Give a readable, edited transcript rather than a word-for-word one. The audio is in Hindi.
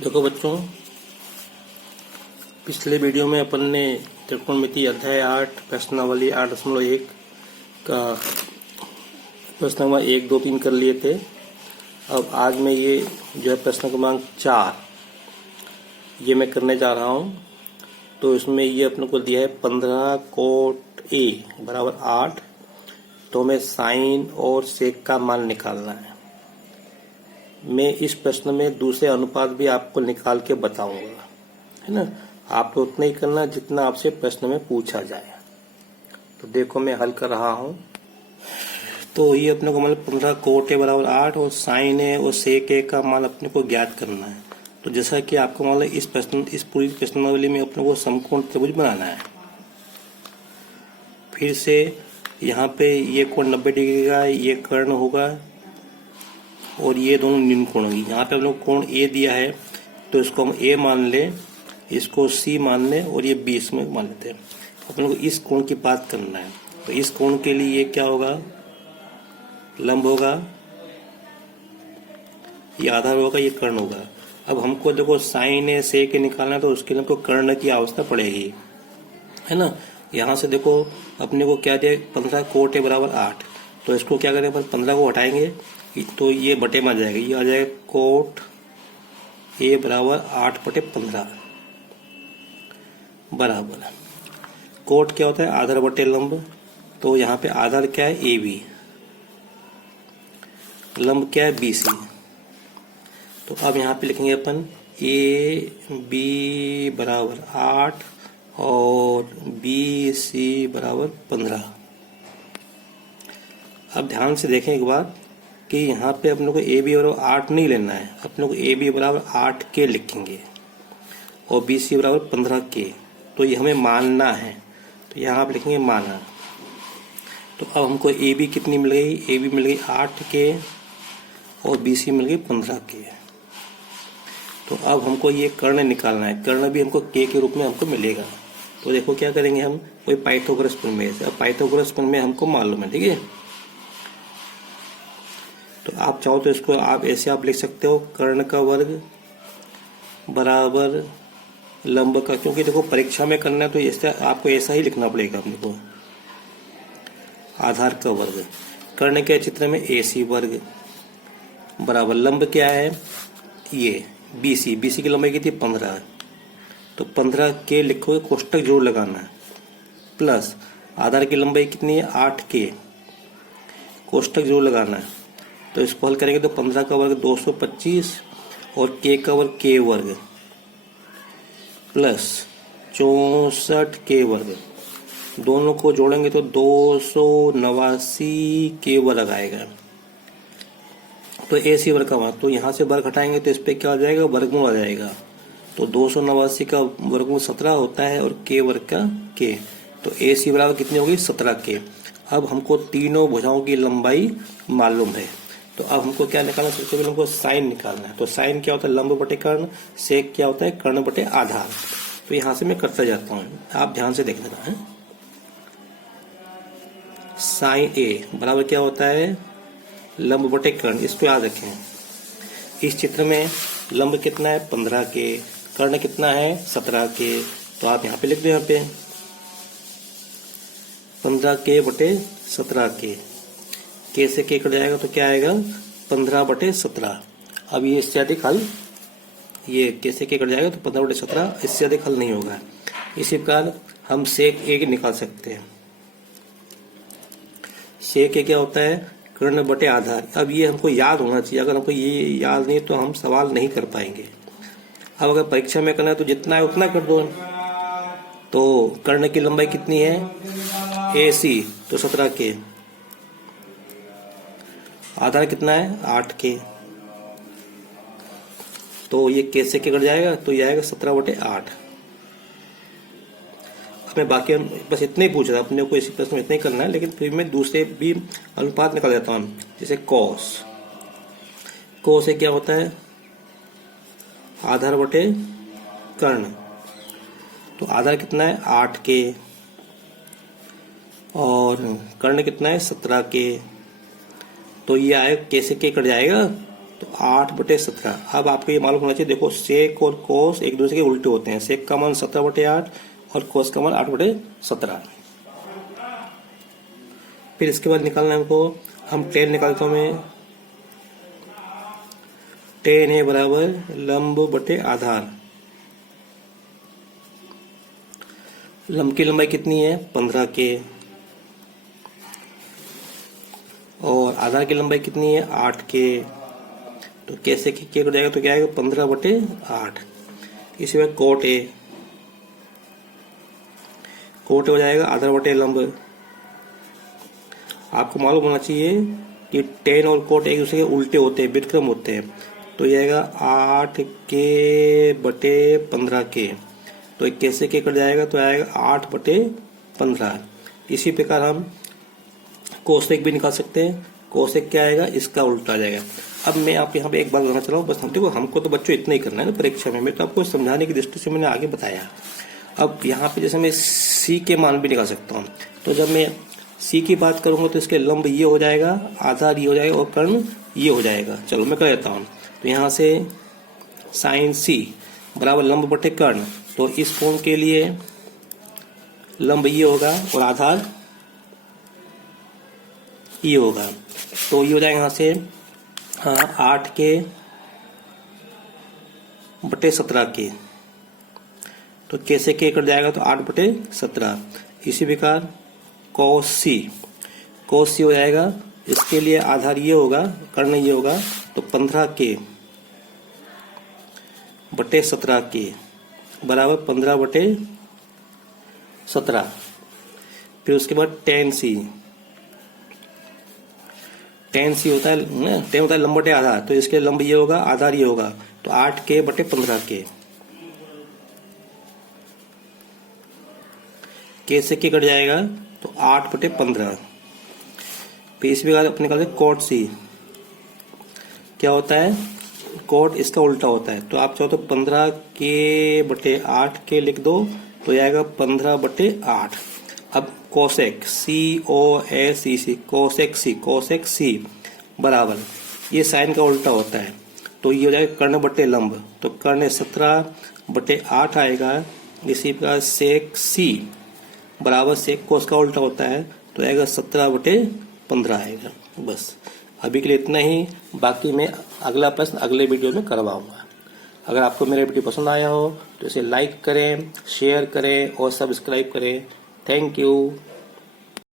देखो बच्चों, पिछले वीडियो में अपन ने त्रिकोणमिति अध्याय 8 प्रश्नावली 8.1 का प्रश्न नंबर 1, 2, 3 कर लिए थे। अब आज मैं ये जो है प्रश्न क्रमांक 4 ये मैं करने जा रहा हूँ। तो इसमें ये अपने को दिया है 15 कोट ए बराबर 8। तो हमें साइन और सेक का मान निकालना है। मैं इस प्रश्न में दूसरे अनुपात भी आपको निकाल के बताऊंगा, है ना। आपको उतना ही करना जितना आपसे प्रश्न में पूछा जाए। तो देखो मैं हल कर रहा हूं। तो ये अपने को मतलब 15 कोट ए बराबर 8 और साइन ए और सेक ए का मान अपने को ज्ञात करना है। तो जैसा कि आपको मतलब इस पूरी प्रश्नावली में अपने को समकोण त्रिभुज बनाना है। फिर से यहाँ पे ये कोण 90 डिग्री का ये कर्ण होगा और ये दोनों निम्न कोण होंगी। यहाँ पे हम लोग कोण ए दिया है तो इसको हम ए मान लें, इसको सी मान लें और ये 20 में मान लेते हैं। अपन लोग इस कोण की बात करना है। तो इस कोण के लिए ये क्या होगा, लंब होगा, ये आधार होगा, ये कर्ण होगा। अब हमको देखो साइन ए से के निकालना है तो उसके लिए हमको कर्ण की आवश्यकता पड़ेगी, है ना। यहाँ से देखो अपने को क्या दिया, 15 कोट ए बराबर 8। तो इसको क्या करें, अपन 15 को हटाएंगे तो ये बटे में आ जाएगा, ये आ जाएगा कोट ए बराबर 8/15 बराबर कोट क्या होता है, आधार बटे लंब। तो यहाँ पे आधार क्या है, ए बी, लंब क्या है, बी सी। तो अब यहाँ पे लिखेंगे अपन ए बी बराबर 8 और बी सी बराबर 15। अब ध्यान से देखें एक बार कि यहाँ पे अपने को ए बी बराबर 8 नहीं लेना है, अपने को ए बी बराबर 8 के लिखेंगे और बी सी बराबर 15 के। तो ये हमें मानना है, तो यहाँ पे लिखेंगे माना। तो अब हमको ए बी कितनी मिल गई, ए बी मिल गई 8 के और बी सी मिल गई 15 के। तो अब हमको ये कर्ण निकालना है, कर्ण भी हमको के रूप में हमको मिलेगा। तो देखो क्या करेंगे हम, कोई पाइथागोरस प्रमेय से। अब पाइथागोरस प्रमेय हमको मालूम है, ठीक है। तो आप चाहो तो इसको आप ऐसे आप लिख सकते हो, कर्ण का वर्ग बराबर लंब का, क्योंकि देखो परीक्षा में करना है तो ऐसा आपको ऐसा ही लिखना पड़ेगा अपने को। आधार का वर्ग, कर्ण के चित्र में ए सी वर्ग बराबर लंब क्या है, ये बी सी, बी सी की लंबाई कितनी 15। तो 15 के लिखोगे, कोष्टक जोड़ लगाना है, प्लस आधार की लंबाई कितनी है 8 के, कोष्टक जोड़ लगाना है। तो इसको हल करेंगे तो 15 का वर्ग 225 और के का वर्ग के वर्ग प्लस 64 के वर्ग, दोनों को जोड़ेंगे तो 289 के वर्ग आएगा। तो ए सी वर्ग का मान, तो यहाँ से वर्ग हटाएंगे तो इस पे क्या आ जाएगा, वर्गमूल आ जाएगा। तो 289 का वर्गमूल 17 होता है और के वर्ग का के। तो ए सी बराबर कितनी होगी, 17 के। अब हमको तीनों भुजाओं की लंबाई मालूम है। तो अब हमको क्या निकालना है, सबसे पहले हमको साइन निकालना है। तो साइन क्या होता है, लंब बटे कर्ण, सेक क्या होता है, कर्ण बटे आधार। तो यहां से मैं करता जाता हूं, आप ध्यान से देख लेना है। साइन ए बराबर क्या होता है, लंब बटे कर्ण। इसको याद रखें, इस चित्र में लंब कितना है 15 के, कर्ण कितना है 17 के। तो आप यहाँ पे लिख दो, यहाँ पे 15 के बटे 17 के से के कट जाएगा तो क्या आएगा 15/17। अब ये इससे अधिक हल, ये के से के कट जाएगा तो 15/17, इससे अधिक हल नहीं होगा। इसी प्रकार हम सेक ए निकाल सकते हैं। सेक ए क्या होता है, कर्ण बटे आधार। अब ये हमको याद होना चाहिए, अगर हमको ये याद नहीं तो हम सवाल नहीं कर पाएंगे। अब अगर परीक्षा में करना है तो जितना है उतना कर दो। तो कर्ण की लंबाई कितनी है, ए सी, तो 17 के, आधार कितना है 8 के। तो ये कैसे के कट जाएगा तो ये आएगा 17/8। हमें बाकी बस इतना ही पूछ रहा है अपने को, इसी प्रश्न में इतना ही करना है। लेकिन फिर मैं दूसरे भी अनुपात निकाल देता हूँ, जैसे कॉस। कॉस से क्या होता है, आधार बटे कर्ण। तो आधार कितना है 8 के और कर्ण कितना है 17 के। तो ये आए कैसे के कट जाएगा तो 8/17। अब आपको ये मालूम होना चाहिए, देखो सेक और कोस एक दूसरे के उल्टे होते हैं। सेक का मान 17/8 और कोस का मान 8/17। फिर इसके बाद निकालना है हमको, हम टेन निकालता हूं मैं। टेन है बराबर लंब बटे आधार। लंब की लंबाई कितनी है 15 के, और आधार की लंबाई कितनी है 8 के। तो कैसे के हो जाएगा, तो क्या आएगा 15/8। इसी बार कोट ए, कोट हो जाएगा आधार बटे लंब। आपको मालूम होना चाहिए कि टेन और कोट एक दूसरे के उल्टे होते हैं, व्युत्क्रम होते हैं। तो ये आएगा 8 के बटे 15 के। तो एक कैसे के कट जाएगा, तो आएगा 8/15। इसी प्रकार हम कोसेक भी निकाल सकते हैं। कोसेक क्या आएगा, इसका उल्टा आ जाएगा। अब मैं आपके यहाँ पे एक बात बताना चाह रहा हूँ, बस देखो हमको तो बच्चों इतना ही करना है ना परीक्षा में, मैं तो आपको समझाने की दृष्टि से मैंने आगे बताया। अब यहाँ पे जैसे मैं सी के मान भी निकाल सकता हूँ। तो जब मैं सी की बात करूंगा तो इसके लंब ये हो जाएगा, आधार ये हो जाएगा और कर्ण ये हो जाएगा। चलो मैं कर देता हूँ। तो यहाँ से साइन सी बराबर लंब बटे कर्ण। तो इस कोण के लिए लंब ये होगा और आधार ये होगा। तो ये हो जाएगा यहाँ से 8 के बटे 17 के। तो कैसे के कट जाएगा, तो 8/17। इसी प्रकार कोस सी हो जाएगा, इसके लिए आधार ये होगा, कर्ण ये होगा। तो 15 के बटे 17 के बराबर 15/17। फिर उसके बाद टेन सी होता है ना, टेन होता है लंब बटे आधार। तो इसके लंब ये होगा, आधार ये होगा। तो 8 के बटे 15 के। कैसे के कट जाएगा, तो 8/15। फिर इस प्रकार अपने निकालते कोट सी। क्या होता है, कोट इसका उल्टा होता है। तो आप चाहो तो 15 के बटे 8 के लिख दो, तो आएगा 15/8। अब कोसेक COSEC कोसेक सी बराबर ये साइन का उल्टा होता है। तो ये हो जाएगा कर्ण बटे लंब। तो कर्ण 17/8 आएगा। इसी प्रकार सेक सी बराबर सेक कोस का उल्टा होता है। तो आएगा 17/15 आएगा। बस अभी के लिए इतना ही, बाकी मैं अगला प्रश्न अगले वीडियो में करवाऊंगा। अगर आपको मेरा वीडियो पसंद आया हो तो इसे लाइक करें, शेयर करें और सब्सक्राइब करें। Thank you.